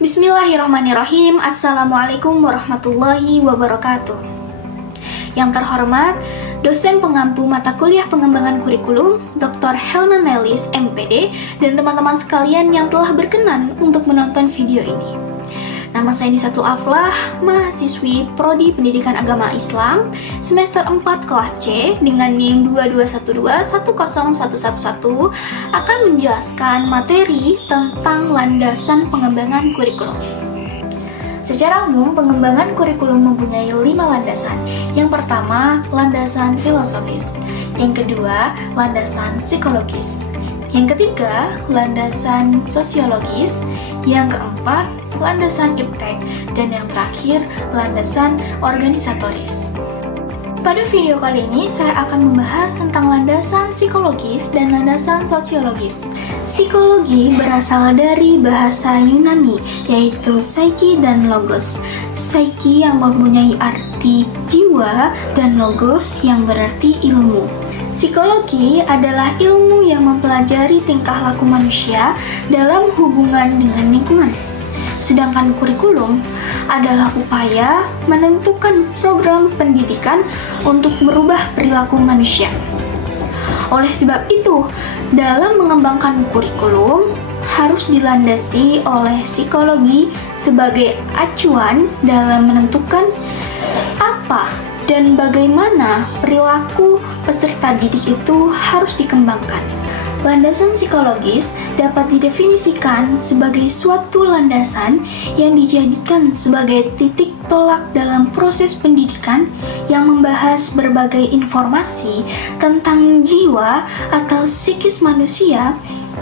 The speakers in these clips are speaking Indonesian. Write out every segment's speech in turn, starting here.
Bismillahirrahmanirrahim. Assalamualaikum warahmatullahi wabarakatuh. Yang terhormat, dosen pengampu mata kuliah pengembangan kurikulum, Dr. Helna Nelis, MPD, dan teman-teman sekalian yang telah berkenan untuk menonton video ini. Nama saya Nisatul Aflah, mahasiswi Prodi Pendidikan Agama Islam, semester 4 kelas C dengan NIM 221210111 akan menjelaskan materi tentang landasan pengembangan kurikulum. Secara umum, pengembangan kurikulum mempunyai 5 landasan. Yang pertama, landasan filosofis. Yang kedua, landasan psikologis. Yang ketiga, landasan sosiologis. Yang keempat, landasan iptek. Dan yang terakhir, landasan organisatoris. Pada video kali ini, saya akan membahas tentang landasan psikologis dan landasan sosiologis. Psikologi berasal dari bahasa Yunani, yaitu psyche dan logos. Psyche yang mempunyai arti jiwa dan logos yang berarti ilmu. Psikologi adalah ilmu yang mempelajari tingkah laku manusia dalam hubungan dengan lingkungan. Sedangkan kurikulum adalah upaya menentukan program pendidikan untuk merubah perilaku manusia. Oleh sebab itu, dalam mengembangkan kurikulum harus dilandasi oleh psikologi sebagai acuan dalam menentukan apa dan bagaimana perilaku peserta didik itu harus dikembangkan. Landasan psikologis dapat didefinisikan sebagai suatu landasan yang dijadikan sebagai titik tolak dalam proses pendidikan yang membahas berbagai informasi tentang jiwa atau psikis manusia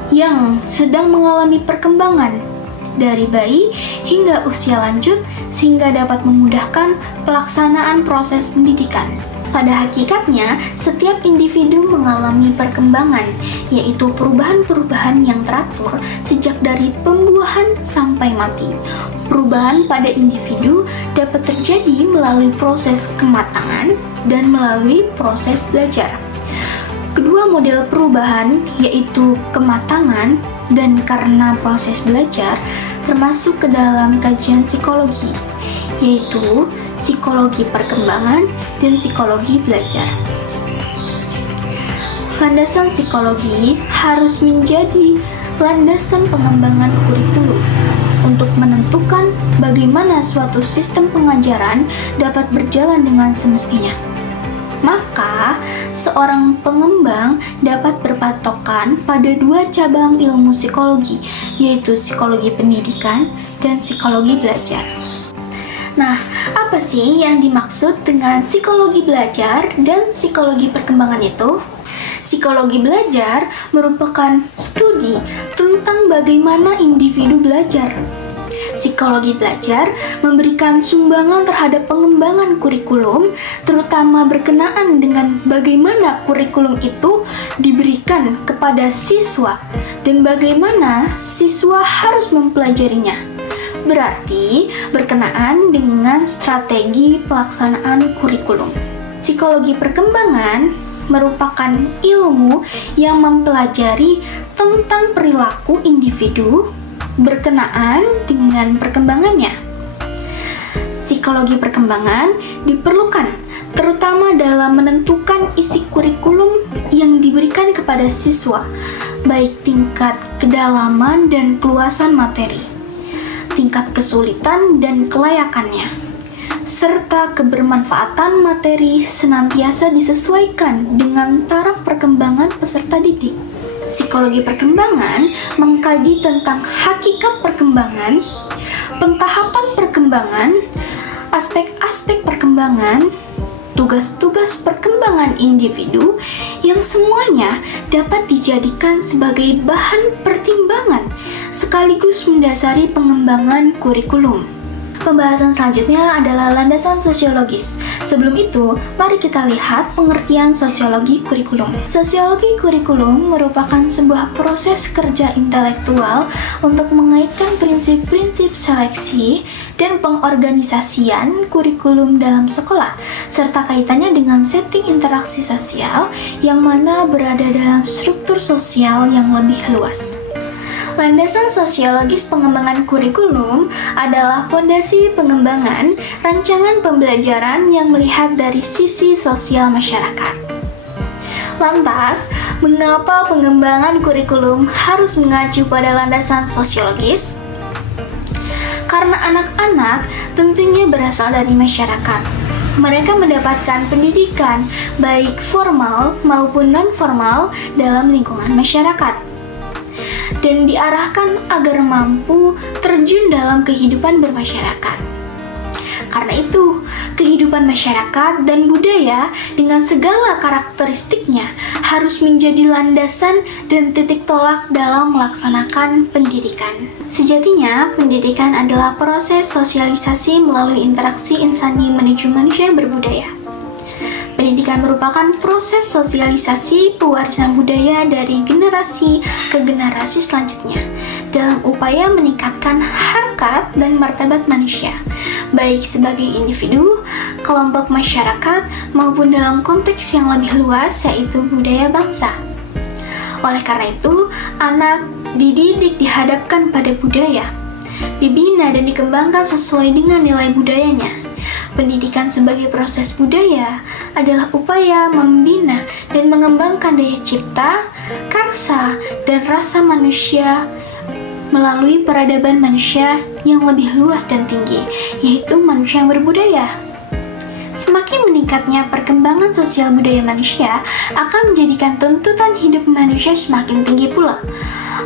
yang sedang mengalami perkembangan dari bayi hingga usia lanjut sehingga dapat memudahkan pelaksanaan proses pendidikan. Pada hakikatnya, setiap individu mengalami perkembangan, yaitu perubahan-perubahan yang teratur sejak dari pembuahan sampai mati. Perubahan pada individu dapat terjadi melalui proses kematangan dan melalui proses belajar. Kedua model perubahan, yaitu kematangan dan karena proses belajar, termasuk ke dalam kajian psikologi, yaitu psikologi perkembangan dan psikologi belajar. Landasan psikologi harus menjadi landasan pengembangan kurikulum untuk menentukan bagaimana suatu sistem pengajaran dapat berjalan dengan semestinya. Maka, seorang pengembang dapat berpatokan pada 2 cabang ilmu psikologi, yaitu psikologi pendidikan dan psikologi belajar. Nah, apa sih yang dimaksud dengan psikologi belajar dan psikologi perkembangan itu? Psikologi belajar merupakan studi tentang bagaimana individu belajar. Psikologi belajar memberikan sumbangan terhadap pengembangan kurikulum, terutama berkenaan dengan bagaimana kurikulum itu diberikan kepada siswa dan bagaimana siswa harus mempelajarinya. Berarti berkenaan dengan strategi pelaksanaan kurikulum. Psikologi perkembangan merupakan ilmu yang mempelajari tentang perilaku individu berkenaan dengan perkembangannya. Psikologi perkembangan diperlukan terutama dalam menentukan isi kurikulum yang diberikan kepada siswa, baik tingkat kedalaman dan keluasan materi, tingkat kesulitan dan kelayakannya, serta kebermanfaatan materi senantiasa disesuaikan dengan taraf perkembangan peserta didik. Psikologi perkembangan mengkaji tentang hakikat perkembangan, pentahapan perkembangan, aspek-aspek perkembangan, tugas-tugas perkembangan individu yang semuanya dapat dijadikan sebagai bahan pertimbangan sekaligus mendasari pengembangan kurikulum. Pembahasan selanjutnya adalah landasan sosiologis. Sebelum itu, mari kita lihat pengertian sosiologi kurikulum. Sosiologi kurikulum merupakan sebuah proses kerja intelektual untuk mengaitkan prinsip-prinsip seleksi dan pengorganisasian kurikulum dalam sekolah, serta kaitannya dengan setting interaksi sosial yang mana berada dalam struktur sosial yang lebih luas. Landasan sosiologis pengembangan kurikulum adalah fondasi pengembangan rancangan pembelajaran yang melihat dari sisi sosial masyarakat. Lantas, mengapa pengembangan kurikulum harus mengacu pada landasan sosiologis? Karena anak-anak tentunya berasal dari masyarakat. Mereka mendapatkan pendidikan baik formal maupun non-formal dalam lingkungan masyarakat dan diarahkan agar mampu terjun dalam kehidupan bermasyarakat. Karena itu, kehidupan masyarakat dan budaya dengan segala karakteristiknya harus menjadi landasan dan titik tolak dalam melaksanakan pendidikan. Sejatinya, pendidikan adalah proses sosialisasi melalui interaksi insani menuju manusia yang berbudaya. Pendidikan merupakan proses sosialisasi pewarisan budaya dari generasi ke generasi selanjutnya dalam upaya meningkatkan harkat dan martabat manusia, baik sebagai individu, kelompok masyarakat, maupun dalam konteks yang lebih luas yaitu budaya bangsa. Oleh karena itu, anak dididik dihadapkan pada budaya, dibina dan dikembangkan sesuai dengan nilai budayanya. Pendidikan sebagai proses budaya adalah upaya membina dan mengembangkan daya cipta, karsa, dan rasa manusia melalui peradaban manusia yang lebih luas dan tinggi, yaitu manusia yang berbudaya. Semakin meningkatnya perkembangan sosial budaya manusia akan menjadikan tuntutan hidup manusia semakin tinggi pula.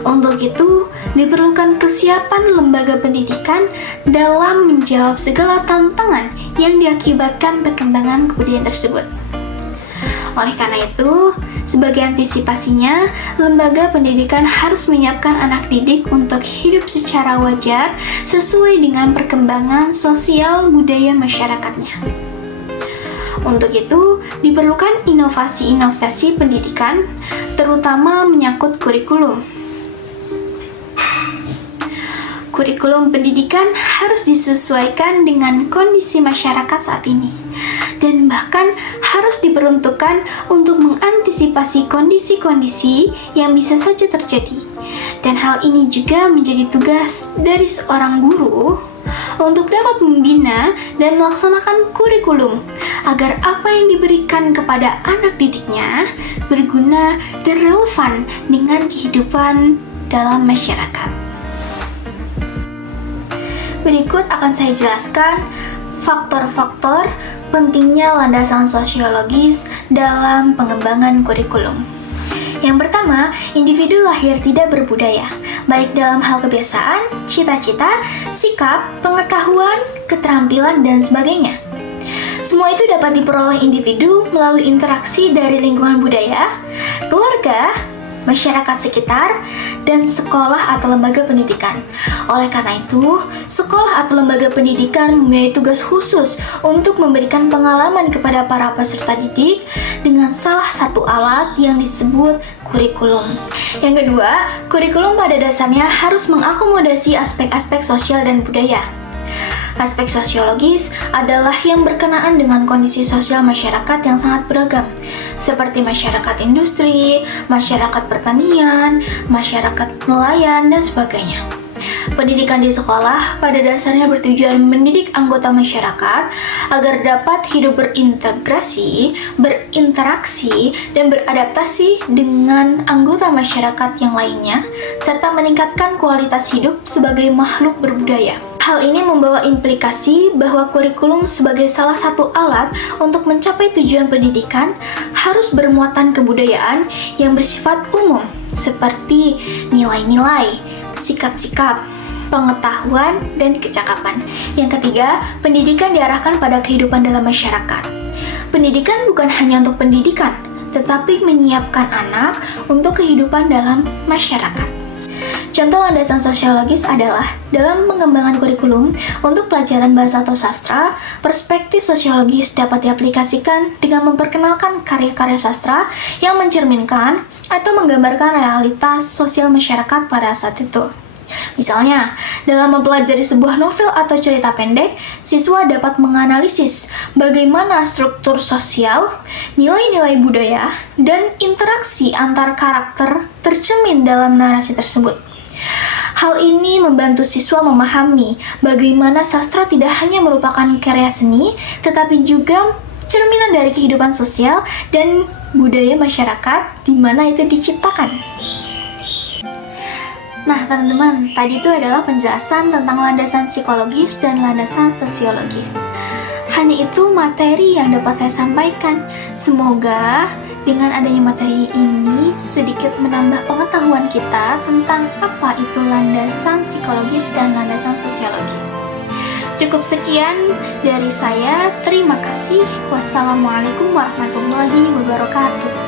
Untuk itu, diperlukan kesiapan lembaga pendidikan dalam menjawab segala tantangan yang diakibatkan perkembangan kebudayaan tersebut. Oleh karena itu, sebagai antisipasinya, lembaga pendidikan harus menyiapkan anak didik untuk hidup secara wajar sesuai dengan perkembangan sosial budaya masyarakatnya. Untuk itu, diperlukan inovasi-inovasi pendidikan, terutama menyangkut kurikulum. Kurikulum pendidikan harus disesuaikan dengan kondisi masyarakat saat ini, dan bahkan harus diperuntukkan untuk mengantisipasi kondisi-kondisi yang bisa saja terjadi. Dan hal ini juga menjadi tugas dari seorang guru untuk dapat membina dan melaksanakan kurikulum agar apa yang diberikan kepada anak didiknya berguna dan relevan dengan kehidupan dalam masyarakat. Berikut akan saya jelaskan faktor-faktor pentingnya landasan sosiologis dalam pengembangan kurikulum. Yang pertama, individu lahir tidak berbudaya, baik dalam hal kebiasaan, cita-cita, sikap, pengetahuan, keterampilan, dan sebagainya. Semua itu dapat diperoleh individu melalui interaksi dari lingkungan budaya, keluarga, masyarakat sekitar, dan sekolah atau lembaga pendidikan. Oleh karena itu, sekolah atau lembaga pendidikan mempunyai tugas khusus untuk memberikan pengalaman kepada para peserta didik dengan salah satu alat yang disebut kurikulum. Yang kedua, kurikulum pada dasarnya harus mengakomodasi aspek-aspek sosial dan budaya. Aspek sosiologis adalah yang berkenaan dengan kondisi sosial masyarakat yang sangat beragam, seperti masyarakat industri, masyarakat pertanian, masyarakat nelayan, dan sebagainya. Pendidikan di sekolah pada dasarnya bertujuan mendidik anggota masyarakat agar dapat hidup berintegrasi, berinteraksi, dan beradaptasi dengan anggota masyarakat yang lainnya, serta meningkatkan kualitas hidup sebagai makhluk berbudaya. Hal ini membawa implikasi bahwa kurikulum sebagai salah satu alat untuk mencapai tujuan pendidikan harus bermuatan kebudayaan yang bersifat umum, seperti nilai-nilai, sikap-sikap, pengetahuan, dan kecakapan. Yang ketiga, pendidikan diarahkan pada kehidupan dalam masyarakat. Pendidikan bukan hanya untuk pendidikan, tetapi menyiapkan anak untuk kehidupan dalam masyarakat. Contoh landasan sosiologis adalah dalam pengembangan kurikulum untuk pelajaran bahasa atau sastra, perspektif sosiologis dapat diaplikasikan dengan memperkenalkan karya-karya sastra yang mencerminkan atau menggambarkan realitas sosial masyarakat pada saat itu. Misalnya, dalam mempelajari sebuah novel atau cerita pendek, siswa dapat menganalisis bagaimana struktur sosial, nilai-nilai budaya, dan interaksi antar karakter tercermin dalam narasi tersebut. Hal ini membantu siswa memahami bagaimana sastra tidak hanya merupakan karya seni, tetapi juga cerminan dari kehidupan sosial dan budaya masyarakat di mana itu diciptakan. Nah, teman-teman, tadi itu adalah penjelasan tentang landasan psikologis dan landasan sosiologis. Hanya itu materi yang dapat saya sampaikan. Semoga dengan adanya materi ini sedikit menambah pengetahuan kita tentang apa itu landasan psikologis dan landasan sosiologis. Cukup sekian dari saya. Terima kasih. Wassalamualaikum warahmatullahi wabarakatuh.